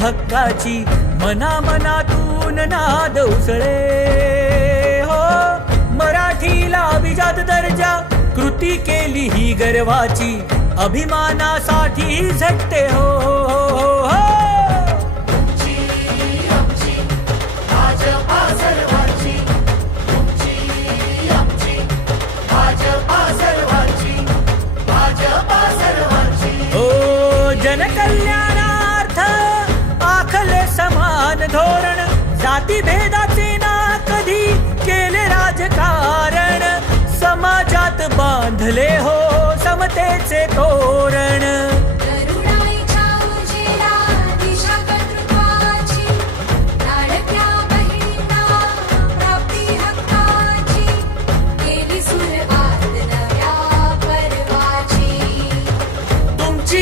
हक्काची मनामनातून नाद उसळे हो. मराठीला अभिजात दर्जा कृती केली ही गर्वाची अभिमानासाठी झटते हो, हो, हो. जनकल्याणार्थ आखले समान धोरण जाती भेदाचे ना कधी केले राजकारण समाजात बांधले हो समतेचे तोरण.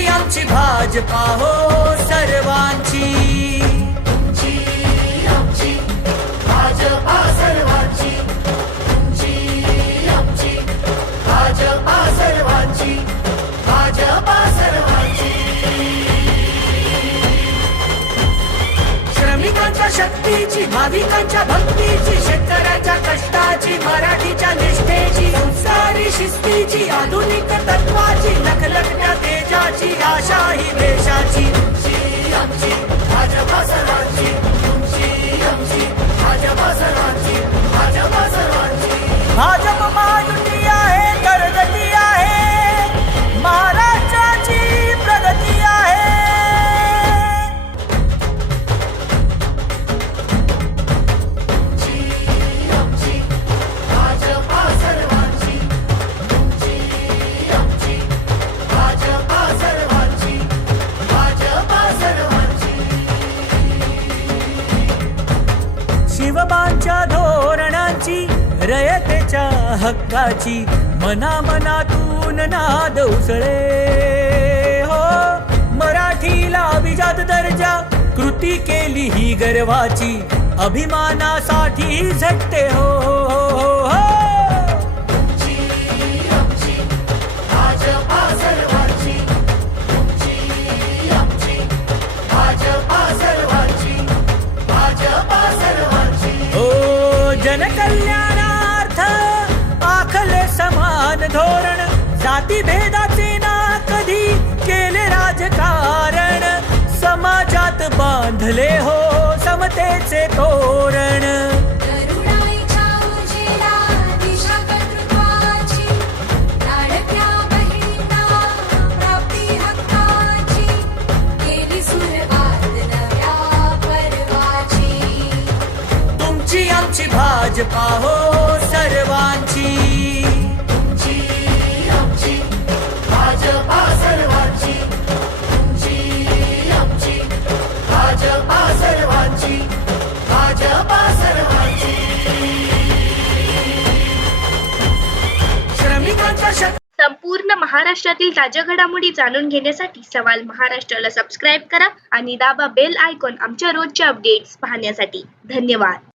आमची भाजपा हो सर्वांची. तुमची आमची भाजपा सर्वांची. तुमची आमची भाजपा सर्वांची. भाजपा सर्वांची. श्रमिकांच्या शक्तीची भाविकांच्या भक्तीची शेतकऱ्याच्या कष्टाची मराठीच्या निष्ठेची संस्कारी शिस्तीची आधुनिक तत्वाची लखलखत्या तेजाची आशा ही देशाची. तुमची आमची भाजपा सर्वांची. तुमची आमची भाजपा सर्वांची. भाजपा सर्वांची. भाजप महायुती आहे प्रगती आहे महाराष्ट्राची प्रगती आहे. शिवबांच्या धोरणांची रयतेच्या हक्काची मनामनातून नाद उसळे हो. मराठीला अभिजात दर्जा कृती केली ही गर्वाची अभिमानासाठी झटते हो, हो, हो. जनकल्याणार्थ आखले समान धोरण जाती भेदाचे ना कधी केले राजकारण समाजात बांधले हो समतेचे तोरण. आमची भाजपा हो सर्वांची. तुमची आमची भाजपा सर्वांची. तुमची आमची भाजपा सर्वांची. भाजपा सर्वांची. श्रमिकांच्या संपूर्ण महाराष्ट्रातील ताज्या घडामोडी जाणून घेण्यासाठी सवाल महाराष्ट्राला सबस्क्राईब करा आणि दाबा बेल आयकॉन आमच्या रोजच्या अपडेट्स पाहण्यासाठी. धन्यवाद.